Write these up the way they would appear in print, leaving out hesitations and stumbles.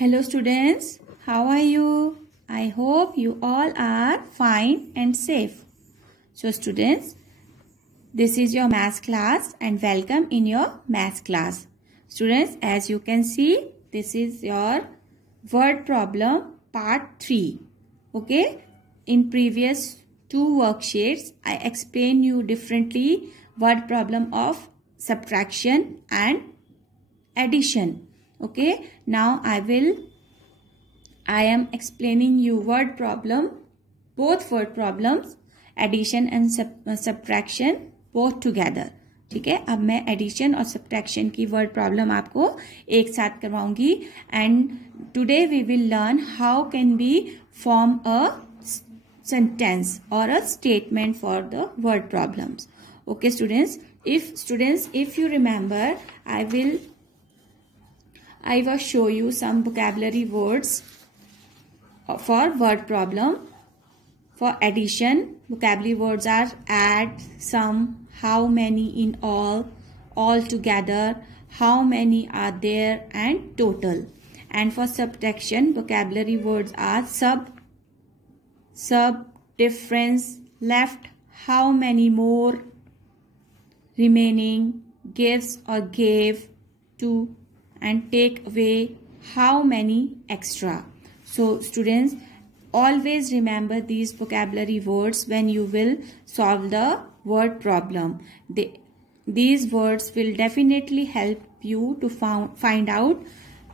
Hello students, how are you? I hope you all are fine and safe. So students, this is your maths class and welcome in your maths class. Students, as you can see, this is your word problem part 3. Okay, in previous 2 worksheets, I explained you differently word problem of subtraction and addition. Okay, now I am explaining you word problem, both word problems, addition and subtraction both together. ठीक है, अब मैं addition और subtraction की word problem आपको एक साथ करवाऊंगी and today we will learn how can be form a sentence और a statement for the word problems. Okay students, if you remember, I will show you some vocabulary words for word problem. For addition, vocabulary words are add, sum, how many in all together, how many are there, and total. And for subtraction, vocabulary words are sub, difference, left, how many more, remaining, gives or gave, to, and take away, how many extra. So students, always remember these vocabulary words when you will solve the word problem. These words will definitely help you to find out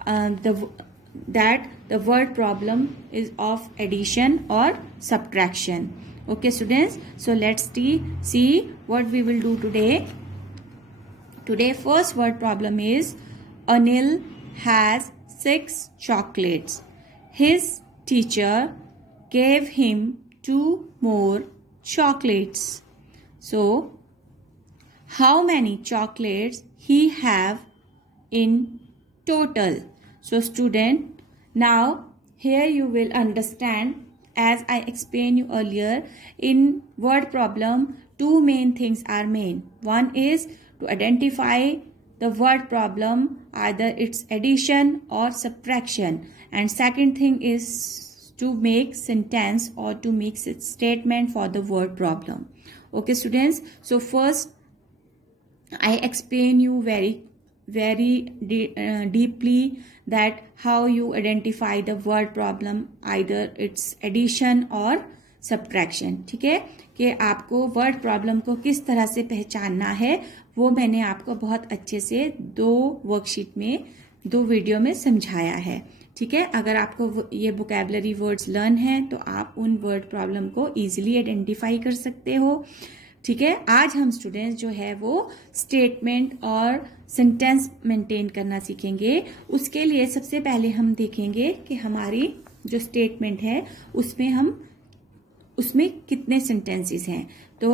that the word problem is of addition or subtraction. Okay students, so let's see what we will do today. Today first word problem is Anil has 6 chocolates. His teacher gave him 2 more chocolates. So how many chocolates he have in total? So student, now here you will understand, as I explained you earlier, in word problem 2 main things are main. One is to identify the word problem, either it's addition or subtraction, and second thing is to make sentence or to make statement for the word problem. Okay students, so first I explain you very deeply that how you identify the word problem, either it's addition or subtraction. ठीक है, कि आपको word problem को किस तरह से पहचानना है वो मैंने आपको बहुत अच्छे से 2 वर्कशीट में 2 वीडियो में समझाया है. ठीक है, अगर आपको ये वोकैबुलरी वर्ड्स लर्न है तो आप उन वर्ड प्रॉब्लम को इजीली आइडेंटिफाई कर सकते हो. ठीक है, आज हम स्टूडेंट्स जो है वो स्टेटमेंट और सेंटेंस मेंटेन करना सीखेंगे. उसके लिए सबसे पहले हम देखेंगे कि हमारी जो स्टेटमेंट है उसमें कितने सेंटेंसेस हैं. तो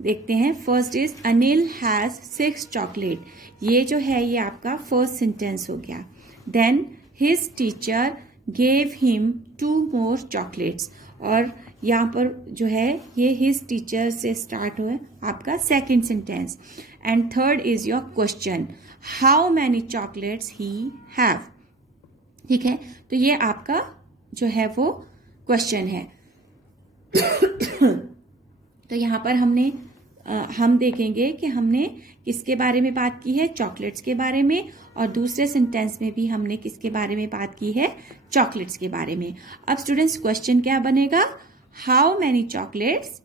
देखते हैं. First is Anil has 6 chocolate. ये जो है ये आपका फर्स्ट सेंटेंस हो गया. Then his teacher gave him 2 more chocolates, और यहाँ पर जो है ये हिज टीचर से स्टार्ट हुआ आपका second sentence. And third is your question, how many chocolates he have. ठीक है, तो ये आपका जो है वो क्वेश्चन है. तो यहाँ पर हम देखेंगे कि हमने किसके बारे में बात की है, चॉकलेट्स के बारे में, और दूसरे सेंटेंस में भी हमने किसके बारे में बात की है, चॉकलेट्स के बारे में. अब स्टूडेंट्स क्वेश्चन क्या बनेगा, how many chocolates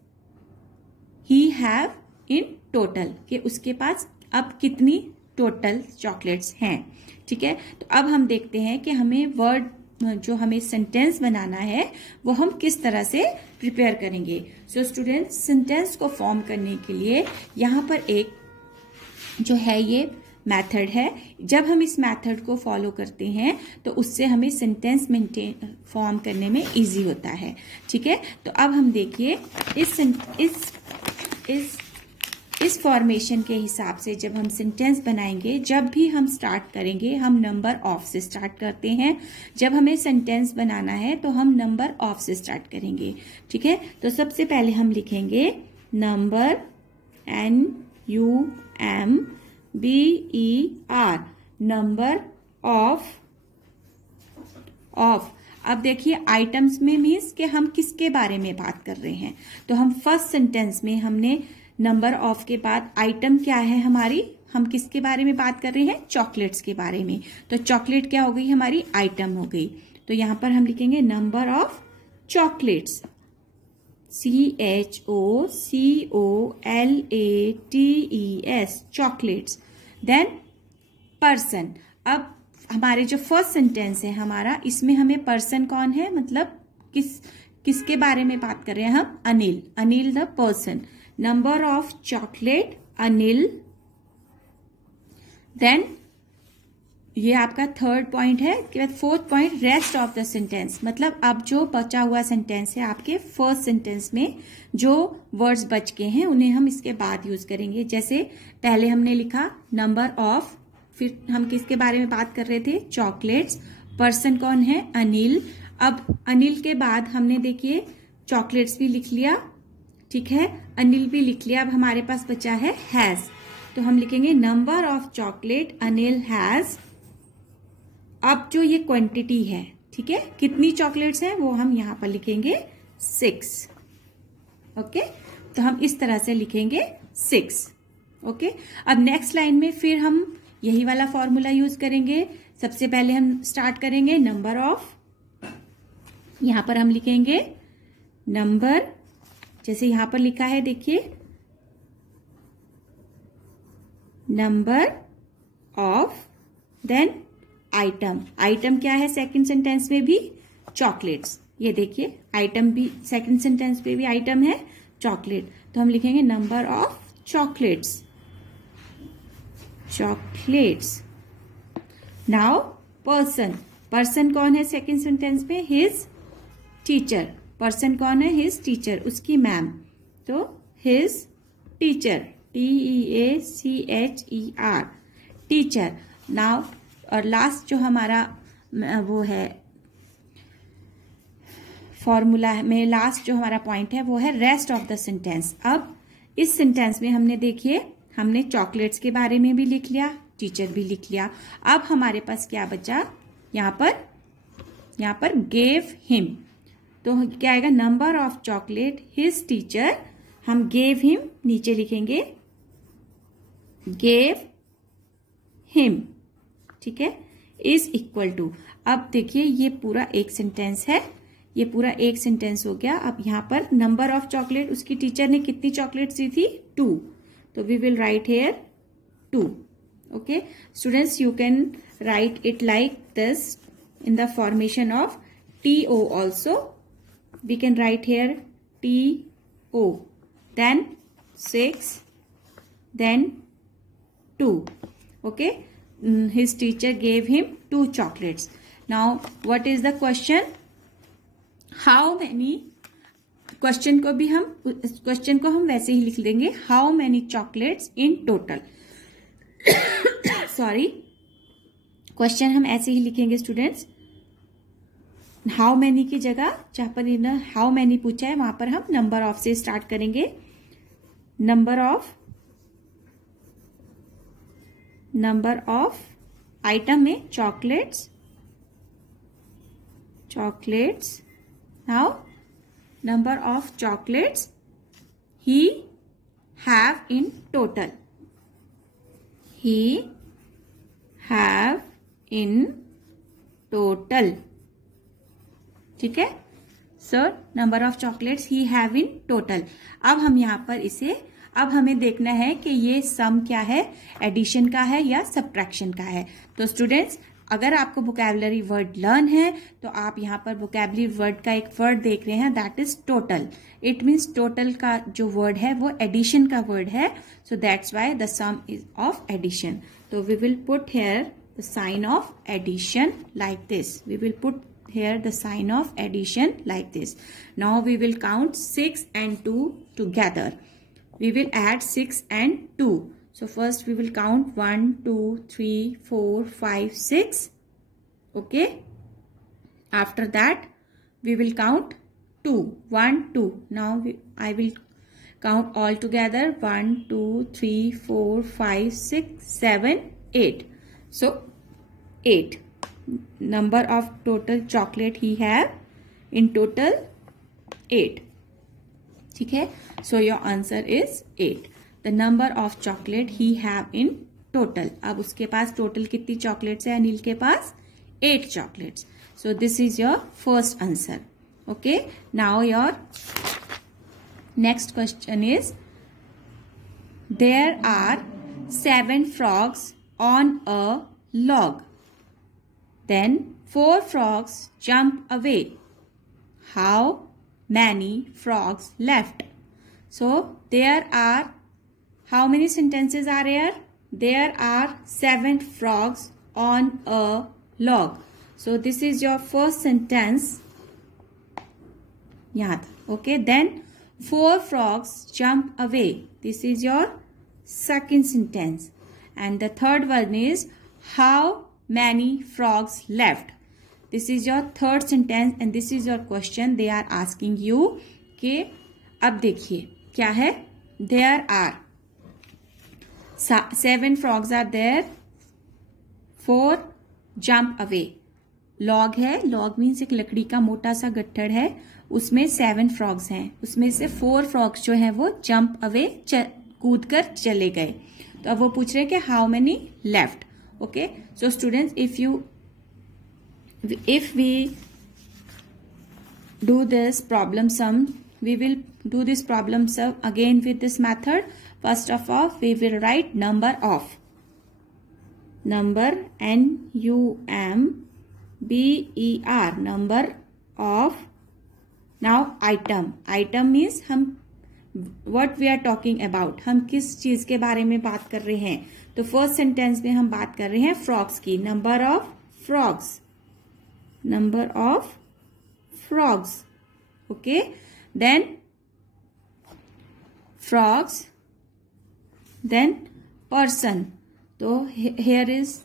he have in total, कि उसके पास अब कितनी टोटल चॉकलेट्स हैं. ठीक है, तो अब हम देखते हैं कि हमें सेंटेंस बनाना है वो हम किस तरह से प्रिपेयर करेंगे. सो स्टूडेंट्स, सेंटेंस को फॉर्म करने के लिए यहाँ पर एक जो है ये मेथड है. जब हम इस मेथड को फॉलो करते हैं तो उससे हमें सेंटेंस फॉर्म करने में इजी होता है. ठीक है, तो अब हम देखिए इस फॉर्मेशन के हिसाब से जब हम सेंटेंस बनाएंगे, जब भी हम स्टार्ट करेंगे हम नंबर ऑफ से स्टार्ट करते हैं. जब हमें सेंटेंस बनाना है तो हम नंबर ऑफ से स्टार्ट करेंगे. ठीक है, तो सबसे पहले हम लिखेंगे number, NUMBER, number of of, अब देखिए आइटम्स में मीन्स कि हम किसके बारे में बात कर रहे हैं, तो हम फर्स्ट सेंटेंस में हमने नंबर ऑफ के बाद आइटम क्या है हमारी, हम किसके बारे में बात कर रहे हैं, चॉकलेट्स के बारे में, तो चॉकलेट क्या हो गई हमारी, आइटम हो गई। तो यहां पर हम लिखेंगे number of chocolates, CHOCOLATES, chocolates. Then person, अब हमारे जो फर्स्ट सेंटेंस है हमारा, इसमें हमें पर्सन कौन है, मतलब किसके बारे में बात कर रहे हैं हम, Anil, Anil the person. Number of chocolate Anil. Then ये आपका थर्ड पॉइंट है। इसके बाद fourth point, rest of the sentence, मतलब अब जो बचा हुआ सेंटेंस है आपके फर्स्ट सेंटेंस में जो वर्ड्स बच के हैं उन्हें हम इसके बाद यूज करेंगे। जैसे पहले हमने लिखा नंबर ऑफ, फिर हम किसके बारे में बात कर रहे थे, चॉकलेट्स, पर्सन कौन है, अनिल। अब अनिल के बाद हमने देखिए चॉकलेट्स भी लिख लिया, ठीक है, अनिल भी लिख लिया, अब हमारे पास बचा है हैज, तो हम लिखेंगे number of chocolate Anil has. अब जो ये क्वांटिटी है, ठीक है, कितनी चॉकलेट्स हैं वो हम यहां पर लिखेंगे 6, ओके, तो हम इस तरह से लिखेंगे 6, ओके। अब नेक्स्ट लाइन में फिर हम यही वाला फॉर्मूला यूज करेंगे। सबसे पहले हम स्टार्ट करेंगे नंबर ऑफ, यहां पर हम लिखेंगे नंबर, जैसे यहां पर लिखा है देखिए number of, then item, item क्या है सेकंड सेंटेंस में भी, चॉकलेट्स, ये देखिए आइटम भी सेकंड सेंटेंस में भी आइटम है चॉकलेट, तो हम लिखेंगे number of chocolates, chocolates. Now person, person कौन है सेकंड सेंटेंस में, हिज टीचर, पर्सन कौन है, हिज टीचर, उसकी मैम, तो his teacher, TEACHER, teacher. Now और लास्ट जो हमारा वो है फॉर्मूला में लास्ट जो हमारा पॉइंट है वो है रेस्ट ऑफ द सेंटेंस। अब इस सेंटेंस में हमने देखिए हमने चॉकलेट्स के बारे में भी लिख लिया, टीचर भी लिख लिया, अब हमारे पास क्या बचा, यहाँ पर गेव हिम, तो क्या आएगा, number of chocolate his teacher, हम गेव हिम नीचे लिखेंगे गेव हिम, ठीक है, इज इक्वल टू, अब देखिए ये पूरा एक सेंटेंस है, ये पूरा एक सेंटेंस हो गया। अब यहाँ पर नंबर ऑफ चॉकलेट, उसकी टीचर ने कितनी चॉकलेट्स दी थी, 2, तो we will write here 2, okay students, you can write it like this in the formation of TO also. We can write here TO, then 6, then 2. Okay, his teacher gave him 2 chocolates. Now what is the question, how many, question को हम वैसे ही लिख देंगे, how many chocolates in total, sorry, question हम ऐसे ही लिखेंगे students, how many की जगह जहां पर हाउ मैनी पूछा है वहां पर हम नंबर ऑफ से स्टार्ट करेंगे, नंबर ऑफ आइटम में chocolates, now number of chocolates he have in total, ठीक है sir, number of chocolates he have in total. अब हम यहाँ पर इसे, अब हमें देखना है कि ये सम क्या है, एडिशन का है या सब्ट्रैक्शन का है। तो स्टूडेंट्स, अगर आपको वोकैबुलरी वर्ड लर्न है तो आप यहाँ पर वोकैबुलरी वर्ड का एक वर्ड देख रहे हैं, that is total. It means total का जो वर्ड है वो एडिशन का वर्ड है, so that's why the sum is of addition. तो we will put here the sign of addition like this, we will put here the sign of addition like this. Now we will count 6 and 2 together. We will add 6 and 2. So first we will count 1, 2, 3, 4, 5, 6. Okay. After that we will count 2. 1, 2. Now I will count all together 1, 2, 3, 4, 5, 6, 7, 8. So 8. number of total chocolate he have in total 8. ठीक है, so your answer is 8. The number of chocolate he have in total. अब उसके पास total कितनी chocolates है अनिल के पास? 8 chocolates. So this is your first answer. Okay, now your next question is, there are 7 frogs on a log. Then 4 frogs jump away. How many frogs left? So there are, how many sentences are there? There are 7 frogs on a log. So this is your first sentence. यहाँ था. Okay, then 4 frogs jump away. This is your second sentence. And the third one is, how many frogs left? This is your third sentence and this is your question. They are asking you कि अब देखिए क्या है. There are 7 frogs are there. 4 jump away. log है. log means एक लकड़ी का मोटा सा गट्ठर है. उसमें 7 frogs हैं. उसमें से 4 frogs जो है वो jump away कूद कर चले गए. तो अब वो पूछ रहे हैं कि how many left. Okay, so students, if we do this problem sum, we will do this problem sum again with this method. First of all, we will write number of, number NUMBER, number of. Now item, item means हम what we are talking about, हम किस चीज के बारे में बात कर रहे हैं. तो फर्स्ट सेंटेंस में हम बात कर रहे हैं फ्रॉग्स की. Number of frogs, number of frogs. Okay, then frogs, then person. तो here is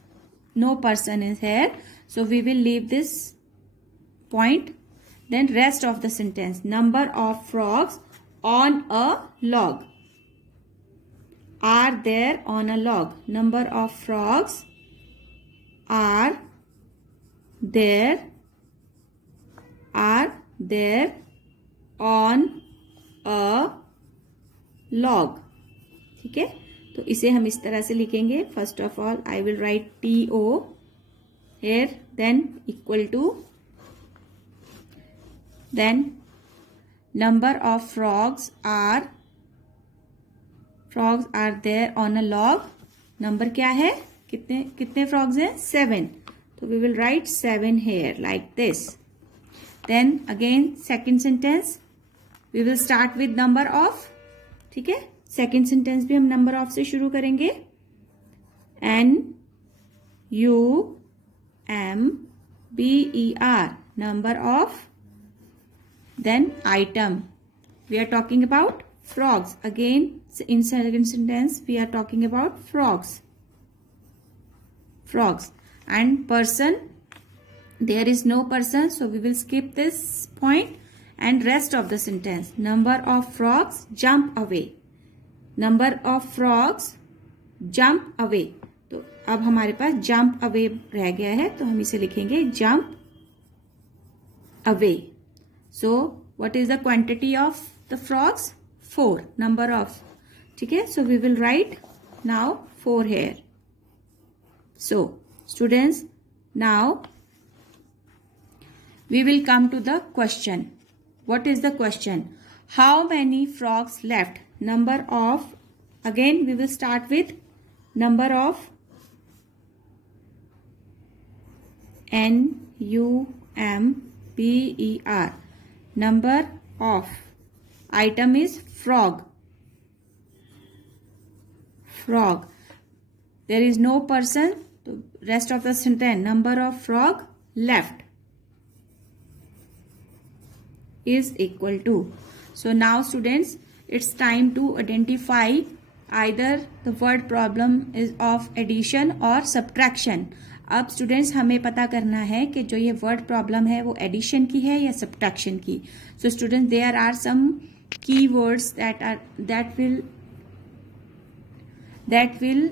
no person is here, so we will leave this point. Then rest of the sentence, number of frogs on a log. Are there on a log. Number of frogs are there on a log. ठीक है, तो इसे हम इस तरह से लिखेंगे. First of all I will write TO here, then equal to, then number of frogs are there on a log. Number क्या है, कितने frogs हैं? 7. तो we will write 7 here like this. Then again second sentence, we will start with number of. ठीक है, second sentence भी हम number of से शुरू करेंगे. NUMBER, number of. Then item, we are talking about frogs. Again in second sentence we are talking about frogs. And person, there is no person, so we will skip this point. And rest of the sentence, number of frogs jump away. Number of frogs jump away. तो अब हमारे पास jump away रह गया है, तो हम इसे लिखेंगे jump away. So what is the quantity of the frogs? 4. Number of. ठीक है, so we will write now 4 here. So students, now we will come to the question. What is the question? How many frogs left? Number of, again we will start with number of NUMBER. Number of item is frog. There is no person, so rest of the sentence, number of frog left is equal to. So now students, it's time to identify either the word problem is of addition or subtraction. अब students हमें पता करना है कि जो ये word problem है वो एडिशन की है या सब्ट्रैक्शन की. So students, there are some keywords that will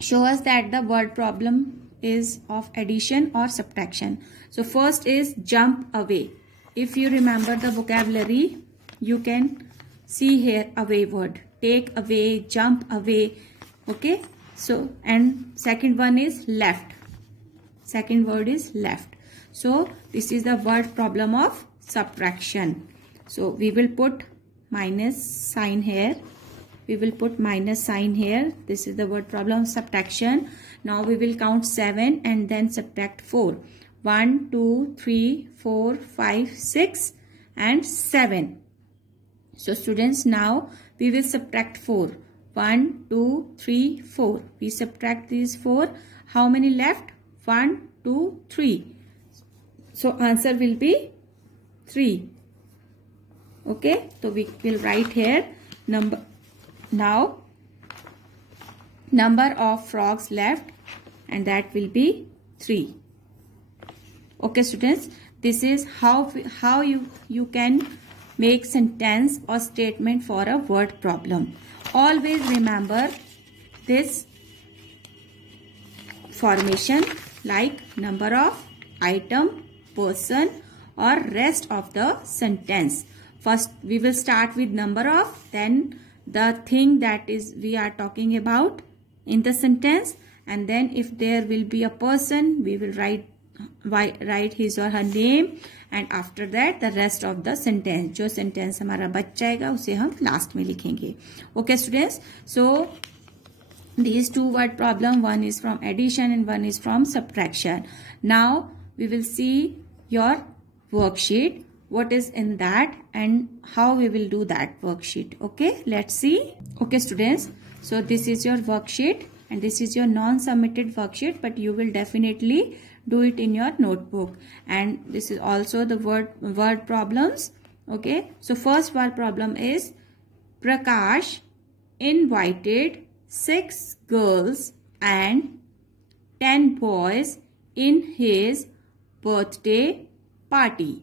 show us that the word problem is of addition or subtraction. So first is jump away. If you remember the vocabulary, you can see here away word. Take away, jump away. Okay. So, and second one is left. Second word is left. So this is the word problem of subtraction. So we will put minus sign here. We will put minus sign here. This is the word problem of subtraction. Now we will count 7 and then subtract 4. 1, 2, 3, 4, 5, 6 and 7. So students, now we will subtract 4. 1, 2, 3, 4. We subtract these 4. How many left? 1, 2, 3. So answer will be 3. Okay. So we will write here number. Now number of frogs left, and that will be 3. Okay students, this is how you can make sentence or statement for a word problem. Always remember this formation like number of, item, person or rest of the sentence. First we will start with number of, then the thing that is we are talking about in the sentence, and then if there will be a person, we will write his or her name, and after that the rest of the sentence. जो sentence हमारा बच जाएगा उसे हम last में लिखेंगे. Okay students, so these two word problem, one is from addition and one is from subtraction. Now we will see your worksheet, what is in that and how we will do that worksheet. Okay, let's see. Okay students, so this is your worksheet and this is your non-submitted worksheet, but you will definitely do it in your notebook. And this is also the word problems. Okay, so first word problem is Prakash invited 6 girls and 10 boys in his birthday party.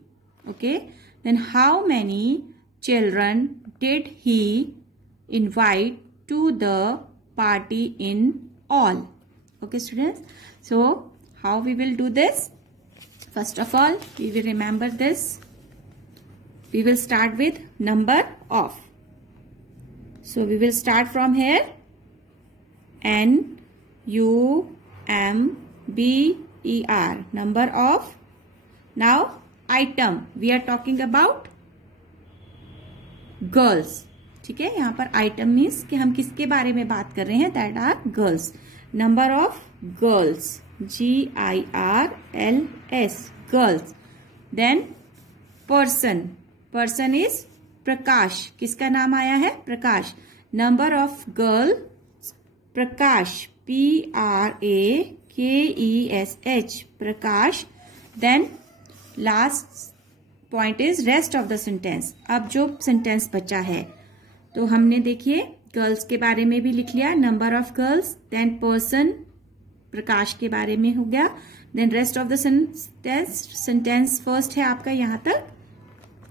Okay, then how many children did he invite to the party in all? Okay students, so how we will do this? First of all, we will remember this. We will start with number of. So we will start from here. N-U-M-B-E-R, number of. Now item, we are talking about girls. ठीक है, यहाँ पर item means कि हम किसके बारे में बात कर रहे हैं, that are girls. Number of girls, G-I-R-L-S, girls. Then person, person is Prakash. किसका नाम आया है? प्रकाश. Number of girl, Prakash, P-R-A-K-E-S-H, Prakash. Then last point is rest of the sentence. अब जो sentence बचा है तो हमने देखिए गर्ल्स के बारे में भी लिख लिया, number of girls, then person Prakash के बारे में हो गया, then rest of the sentence first है आपका यहां तक.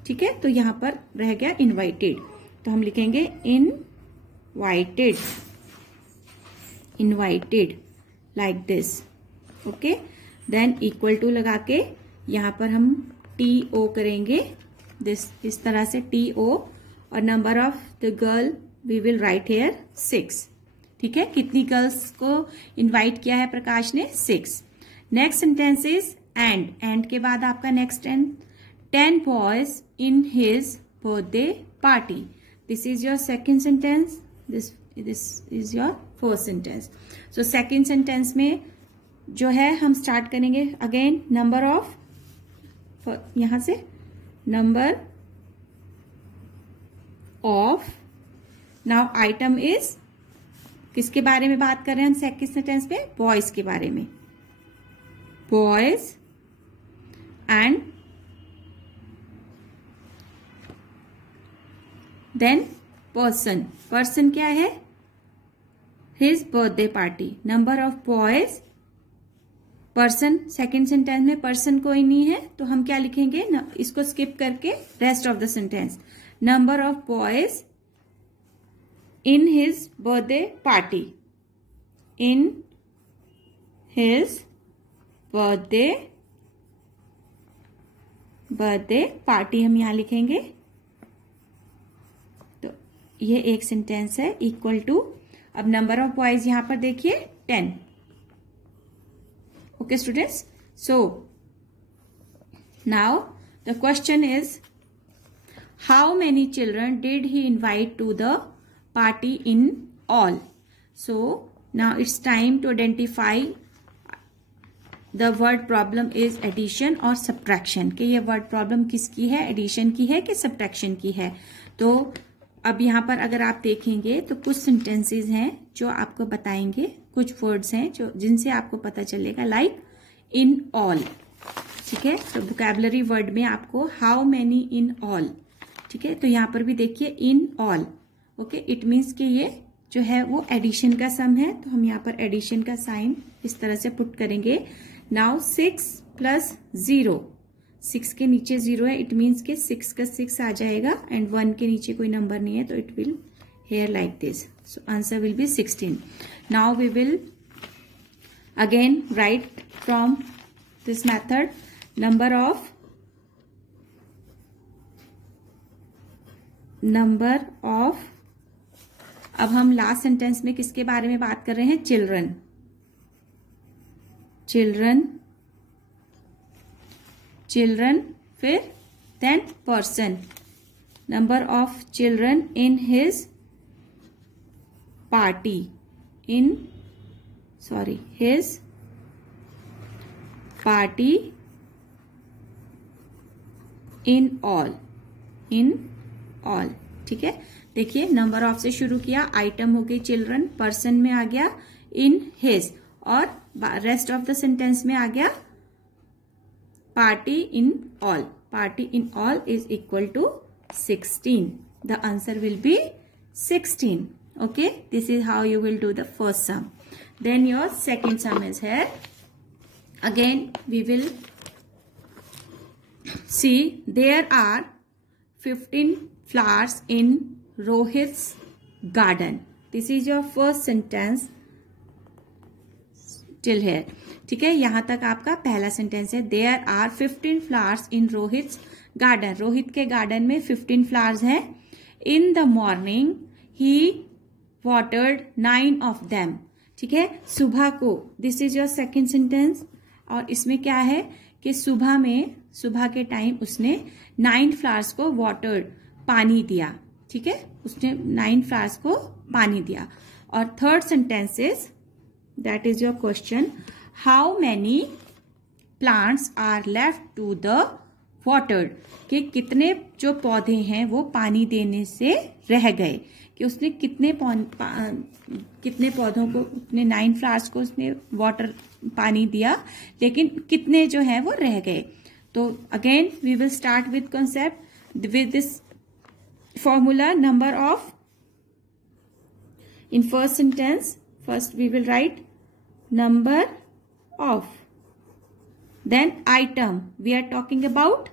ठीक है, तो यहां पर रह गया इनवाइटेड, तो हम लिखेंगे invited, invited like this. Okay, then equal to लगा के यहां पर हम TO करेंगे दिस, इस तरह से TO, और number of the girl we will write here 6. ठीक है, कितनी गर्ल्स को इनवाइट किया है प्रकाश ने? 6. नेक्स्ट सेंटेंस इज एंड के बाद आपका next 10 boys in his birthday party. This is your second sentence, this is your first sentence. So second sentence में जो है हम स्टार्ट करेंगे अगेन नंबर ऑफ, यहां से number of. Now item is, किसके बारे में बात कर रहे हैं हम सेकंड सेंटेंस में? बॉयज के बारे में, boys. And then person, person क्या है? His birthday party. Number of boys, person second sentence में पर्सन कोई नहीं है तो हम क्या लिखेंगे? इसको स्किप करके rest of the sentence. Number of boys in his birthday party, in his birthday party हम यहां लिखेंगे। तो ये एक सेंटेंस है इक्वल टू, अब नंबर ऑफ बॉयज यहां पर देखिए 10। Okay students, so now the question is how many children did he invite to the party in all. So now it's time to identify the word problem is addition और subtraction, कि ये word problem किसकी है, addition की है कि subtraction की है। तो अब यहाँ पर अगर आप देखेंगे तो कुछ सेंटेंसेस हैं जो आपको बताएंगे, कुछ वर्ड्स हैं जो जिनसे आपको पता चलेगा, लाइक इन ऑल। ठीक है, तो वोकैबुलरी वर्ड में आपको हाउ मेनी इन ऑल, ठीक है, तो यहाँ पर भी देखिए in all. Okay, it means कि ये जो है वो एडिशन का सम है, तो हम यहाँ पर एडिशन का साइन इस तरह से पुट करेंगे। नाउ 6 प्लस 0, 6 के नीचे 0 है, इट मीन्स के 6 का 6 आ जाएगा एंड 1 के नीचे कोई नंबर नहीं है, तो it will here like this. So answer will be 16। Now we will again write from this method number of, अब हम लास्ट सेंटेंस में किसके बारे में बात कर रहे हैं, चिल्ड्रन, फिर then person, number of children in his party, his party in all, ठीक है। देखिए नंबर ऑफ से शुरू किया, आइटम हो गई चिल्ड्रन, पर्सन में आ गया इन हिज, और रेस्ट ऑफ द सेंटेंस में आ गया party in all. Party in all is equal to 16. The answer will be 16. Okay, this is how you will do the first sum. Then your second sum is here. Again we will see there are 15 flowers in Rohit's garden. This is your first sentence till here. ठीक है, यहां तक आपका पहला sentence है। There are 15 flowers in Rohit's garden. Rohit के garden में 15 flowers हैं। In the morning he watered 9 of them. ठीक है, सुबह को, this is your second sentence, और इसमें क्या है कि सुबह के टाइम उसने 9 flowers को वाटर्ड, पानी दिया। ठीक है, उसने 9 flowers को पानी दिया। और third sentence is, that is your question, how many plants are left to the watered, कि कितने जो पौधे हैं वो पानी देने से रह गए, कि उसने कितने पौधों को, अपने 9 फ्लावर्स को उसने वाटर पानी दिया, लेकिन कितने जो है वो रह गए। तो again we will start with concept with this formula, number of, in first sentence first we will write number of, then item, we are talking about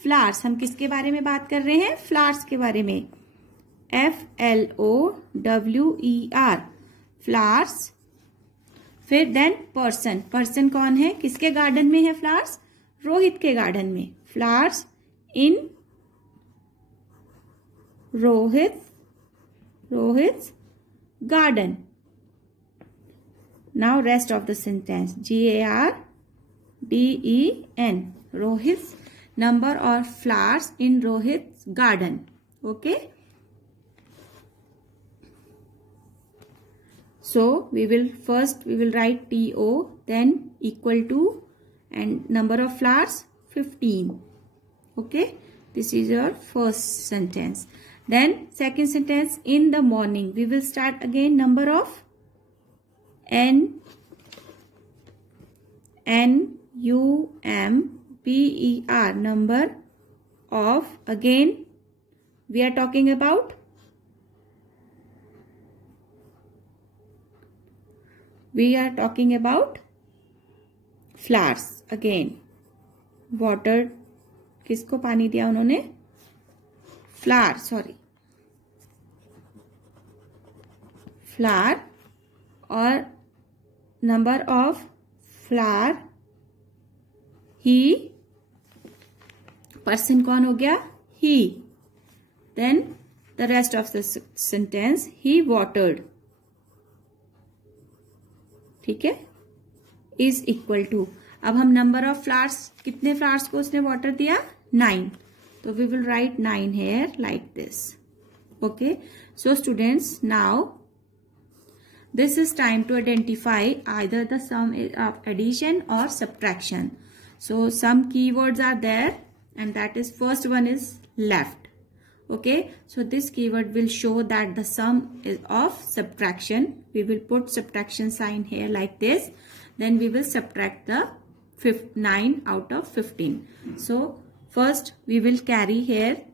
flowers, हम किसके बारे में बात कर रहे हैं, flowers के बारे में, FLOWER, flowers। फिर then person कौन है, किसके गार्डन में है flowers, रोहित के गार्डन में, flowers in रोहित's garden। Now rest of the sentence, GARDEN, Rohit's, number of flowers in Rohit's garden. Okay, so we will write TO, then equal to, and number of flowers 15. Okay, this is your first sentence. Then second sentence, in the morning, we will start again, number of NUMBER, number of, again we are talking about flowers। again water, किसको पानी दिया उन्होंने, flower, और number of flower he, person कौन हो गया, he. Then the rest of the sentence, he watered. ठीक है, is equal to. अब हम number of flowers, कितने flowers को उसने water दिया, 9. So we will write 9 here like this. Okay, so students, now this is time to identify either the sum of addition or subtraction. So some keywords are there, and that is, first one is left. Okay, so this keyword will show that the sum is of subtraction. We will put subtraction sign here like this. Then we will subtract the 9 out of 15. So first we will carry here,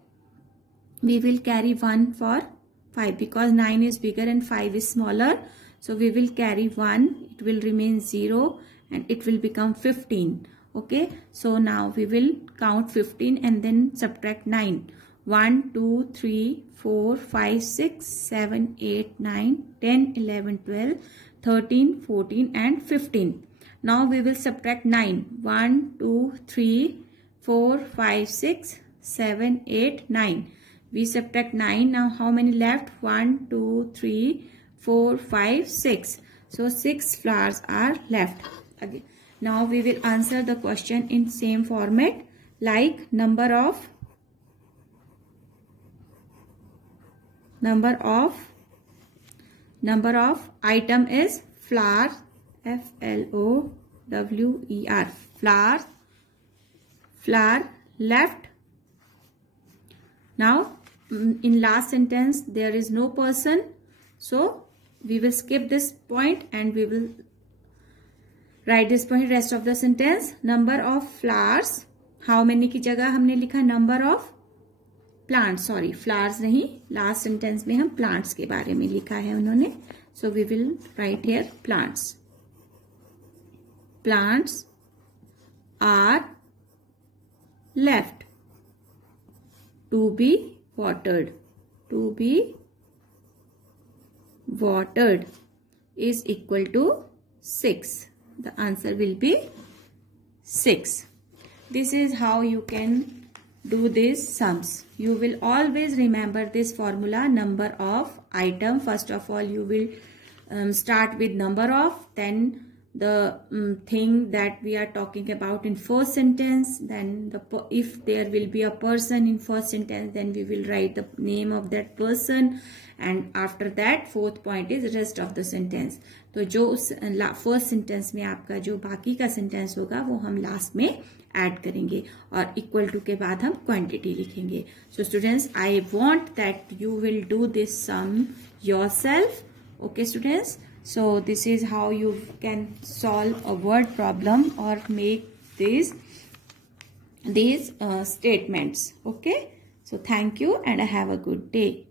we will carry 1 for 5 because 9 is bigger and 5 is smaller. So we will carry 1, it will remain 0 and it will become 15. Okay, so now we will count 15 and then subtract 9. 1, 2, 3, 4, 5, 6, 7, 8, 9, 10, 11, 12, 13, 14 and 15. Now we will subtract 9. 1, 2, 3, 4, 5, 6, 7, 8, 9. We subtract 9. Now how many left? 1, 2, 3, 4, 5, 6. So 6 flowers are left. Again, now we will answer the question in same format, like number of item is flower, F-L-O-W-E-R, flower left. Now in last sentence there is no person, so we will skip this point and we will write this point rest of the sentence. Number of flowers, how many की जगह हमने लिखा number of plants, sorry flowers नहीं, last sentence में हम plants के बारे में लिखा है उन्होंने. So we will write here plants. Plants are left to be watered. To be watered is equal to 6. The answer will be 6. This is how you can do these sums. You will always remember this formula, number of item. First of all, you will start with number of, then the thing that we are talking about in first sentence, then if there will be a person in first sentence, then we will write the name of that person, and after that fourth point is rest of the sentence. तो जो उस first sentence में आपका जो बाकी का sentence होगा वो हम लास्ट में ऐड करेंगे और इक्वल टू के बाद हम क्वांटिटी लिखेंगे. So students, I want that you will do this some yourself. Okay students, so this is how you can solve a word problem or make these statements. Okay, so thank you and have a good day.